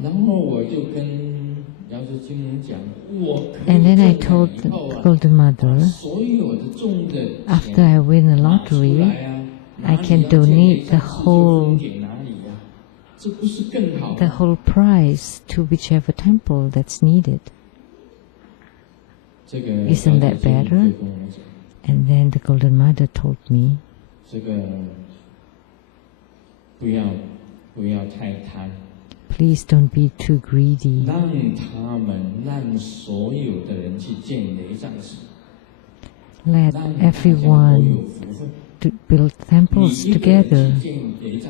And then I told the Golden Mother, after I win the lottery, I can donate the whole prize to whichever temple that's needed. Isn't that better? And then the Golden Mother told me, please don't be too greedy. Let everyone to build temples together.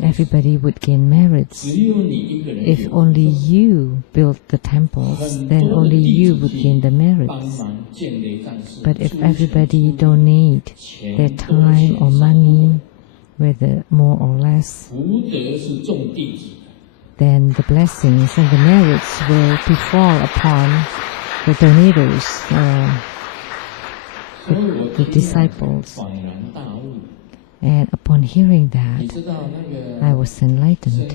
Everybody would gain merits. If only you build the temples, then only you would gain the merits. But if everybody donate their time or money, whether more or less, then the blessings and the merits will befall upon the donators, the disciples. And upon hearing that, I was enlightened.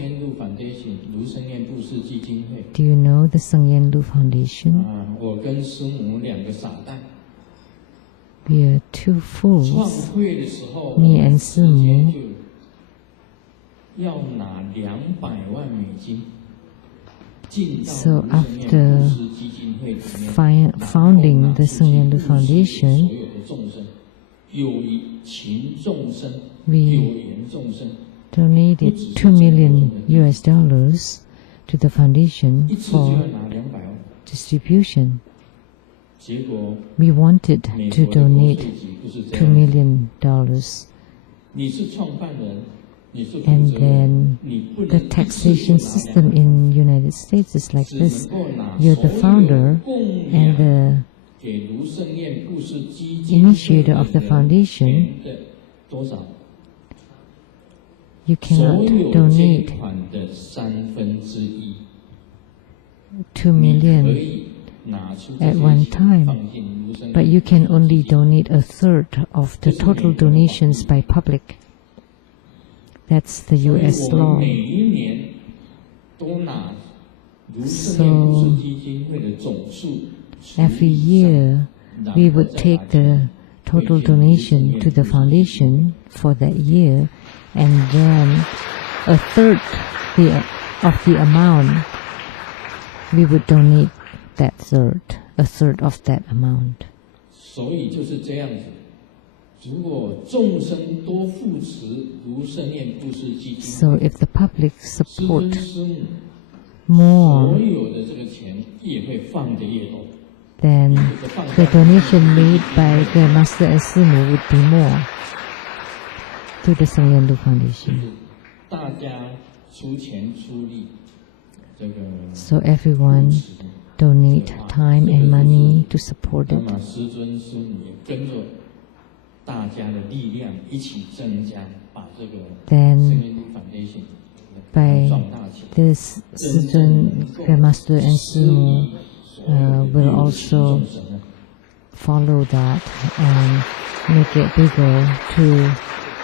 Do you know the Sheng-yen Lu Foundation? We are two fools, me and Simu. So after founding the Sheng-yen Lu Foundation, we donated $2 million to the foundation for distribution. We wanted to donate $2 million. And then the taxation system in the United States is like this. You're the founder and the initiator of the foundation. You cannot donate $2 million at one time, but you can only donate a third of the total donations by public. That's the U.S. law. So every year we would take the total donation to the foundation for that year, and then a third of the amount we would donate that third, a third of that amount. So if the public support more, then the donation made by the Master and Simu would be more to the Sheng-yen Lu Foundation. So everyone donate time and money to support it. Then by this, Grandmaster and Simu will also follow that and make it bigger to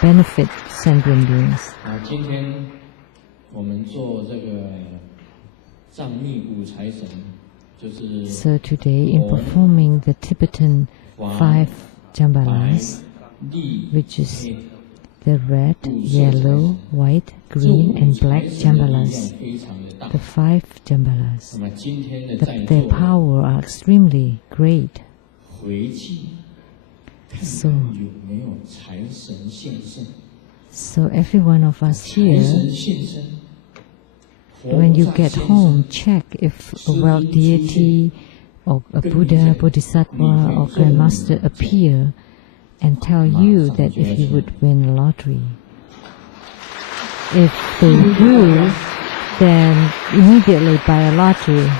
benefit sentient beings. So today, in performing the Tibetan 5 jambalas, which is the red, yellow, white, green, and black jambalas, the 5 jambalas, their power are extremely great. So every one of us here, when you get home, check if a world deity or a Buddha, Bodhisattva or Grandmaster appear and tell you that if you would win the lottery. If they do, then immediately buy a lottery.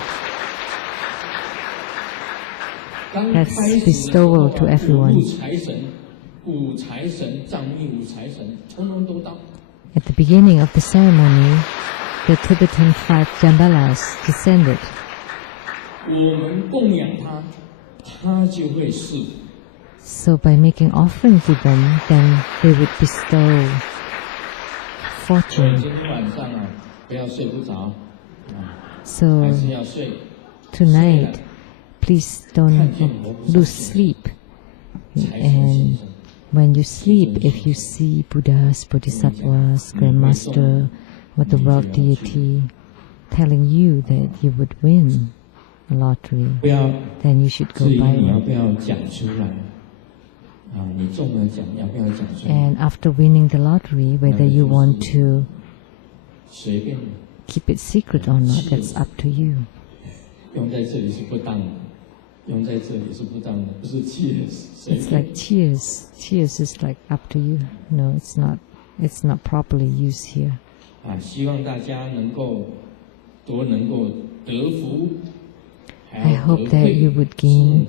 That's bestowal to everyone. At the beginning of the ceremony, the Tibetan 5 jambalas descended. So by making offering to them, then they would bestow fortune. So tonight, please don't lose sleep. And when you sleep, if you see Buddhas, Bodhisattvas, Grandmaster, or the world deity telling you that you would win a lottery, then you should go buy it. And after winning the lottery, whether you want to keep it secret or not, that's up to you. It's like cheers. Cheers is like up to you. No, it's not. It's not properly used here. I hope that you would gain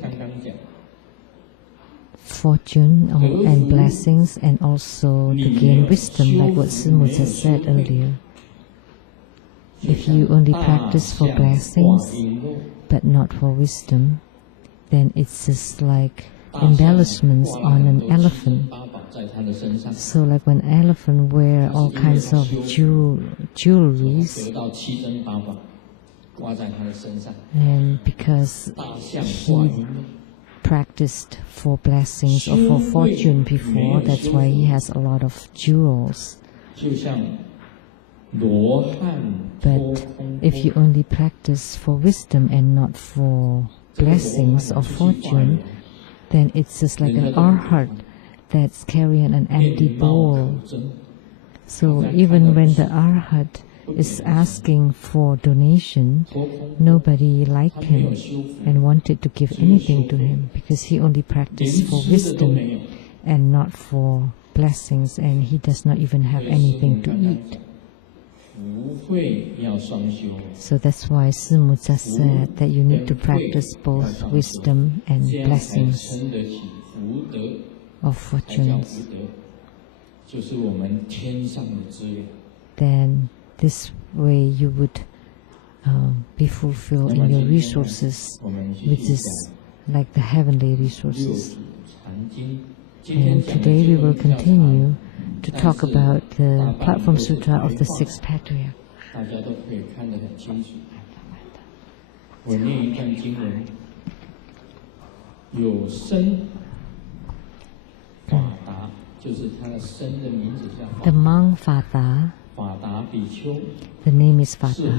fortune and blessings, and also to gain wisdom, like what Sumuja said earlier. If you only practice for blessings but not for wisdom, then it's just like embellishments on an elephant. So like when an elephant wear all kinds of jewelries, and because he practiced for blessings or for fortune before, that's why he has a lot of jewels. But if you only practice for wisdom and not for blessings or fortune, then it's just like an arhat that's carrying an empty bowl. So even when the arhat is asking for donation, nobody liked him and wanted to give anything to him, because he only practiced for wisdom and not for blessings, and he does not even have anything to eat. So that's why Sumuja said that you need to practice both wisdom and blessings of fortunes. Then this way you would be fulfilled in your resources, which is like the heavenly resources. And today we will continue to talk about the Platform Sutra of the Sixth Patriarch. The monk Fata, the name is Fata,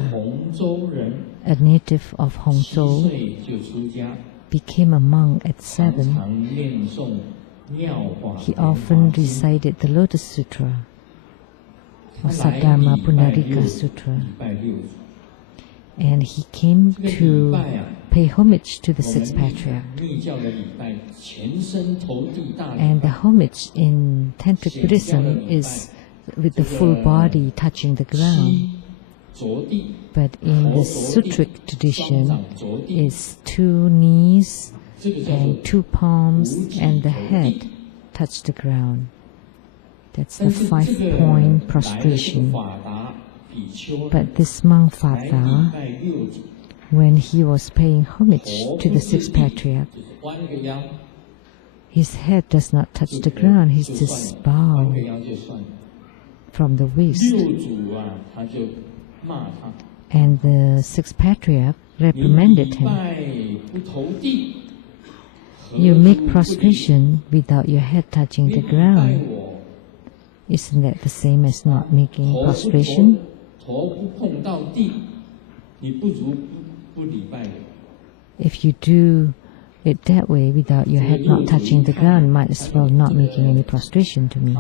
a native of Hongzhou, became a monk at 7. He often recited the Lotus Sutra or Saddharma Pundarika Sutra, and he came to pay homage to the Sixth Patriarch. And the homage in Tantric Buddhism is with the full body touching the ground, but in the Sutric tradition is 2 knees and 2 palms and the head touch the ground. That's the 5-point prostration. But this monk Fata, when he was paying homage to the Sixth Patriarch, his head does not touch the ground, he's just bowed from the waist. And the Sixth Patriarch reprimanded him. You make prostration without your head touching the ground. Isn't that the same as not making prostration? If you do it that way without your head not touching the ground, might as well not making any prostration to me.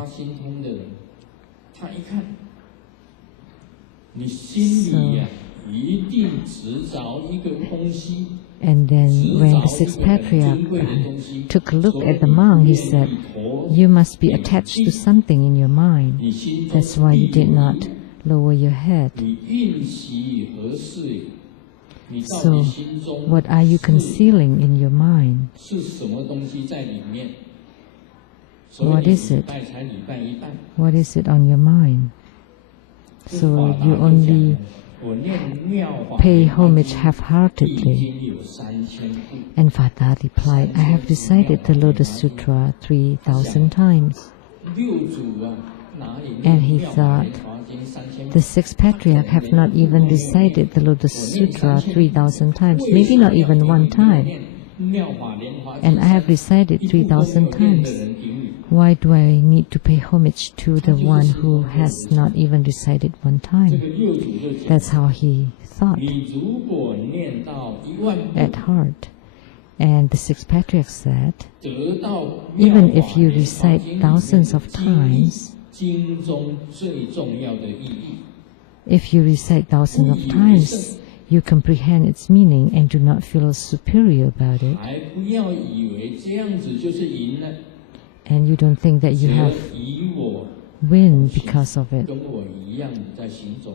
And then when the Sixth Patriarch took a look at the monk, he said, you must be attached to something in your mind. That's why you did not lower your head. So, what are you concealing in your mind? What is it? What is it on your mind? So you only pay homage half-heartedly. And Fata replied, I have recited the Lotus Sutra 3,000 times. And he thought, the six patriarchs have not even recited the Lotus Sutra 3,000 times, maybe not even one time. And I have recited 3,000 times. Why do I need to pay homage to the one who has not even recited one time? That's how he thought at heart. And the six patriarchs said, even if you recite thousands of times, you comprehend its meaning and do not feel superior about it. And you don't think that you have win because of it.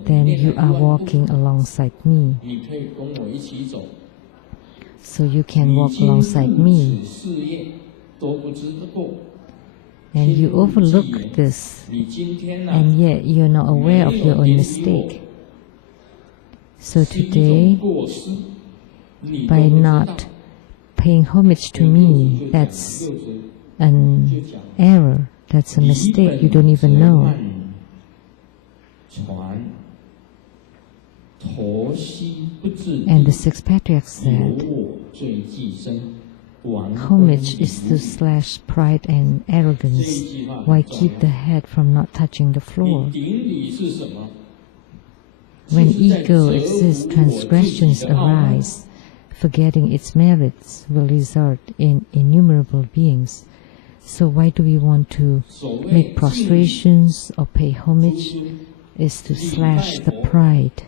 Then you are walking alongside me. So you can walk alongside me. And you overlook this, and yet you are not aware of your own mistake. So today, by not paying homage to me, that's an error, that's a mistake you don't even know. And the six patriarchs said, homage is to slash pride and arrogance. Why keep the head from not touching the floor? When ego exists, transgressions arise. Forgetting its merits will result in innumerable beings. So why do we want to make prostrations or pay homage? Is to slash the pride.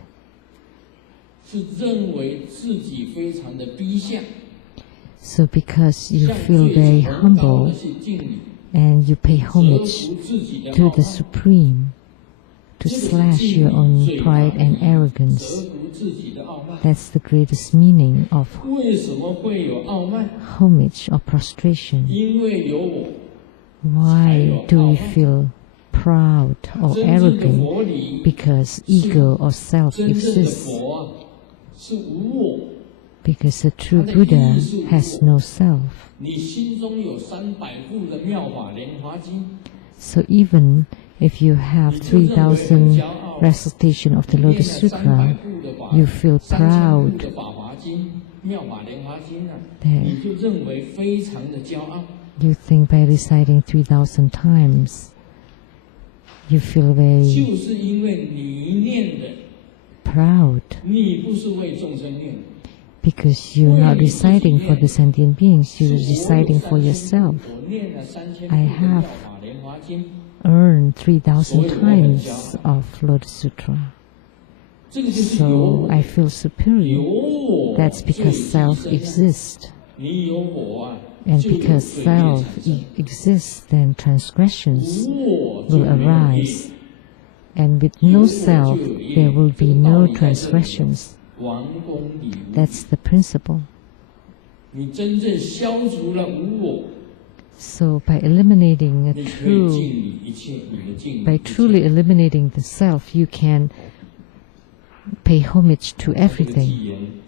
So because you feel very humble and you pay homage to the Supreme, to slash your own pride and arrogance, that's the greatest meaning of homage or prostration. Why do we feel proud or arrogant? Because ego or self exists. Because the true Buddha has no self. So even if you have 3,000 recitation of the Lotus Sutra, you feel proud that you think by reciting 3,000 times, you feel very proud. Because you're not reciting for the sentient beings, you're reciting for yourself. I have earned 3,000 times of Lotus Sutra. So I feel superior. That's because self exists. And because self exists, then transgressions will arise. And with no self, there will be no transgressions. That's the principle. So by eliminating by truly eliminating the self, you can pay homage to everything.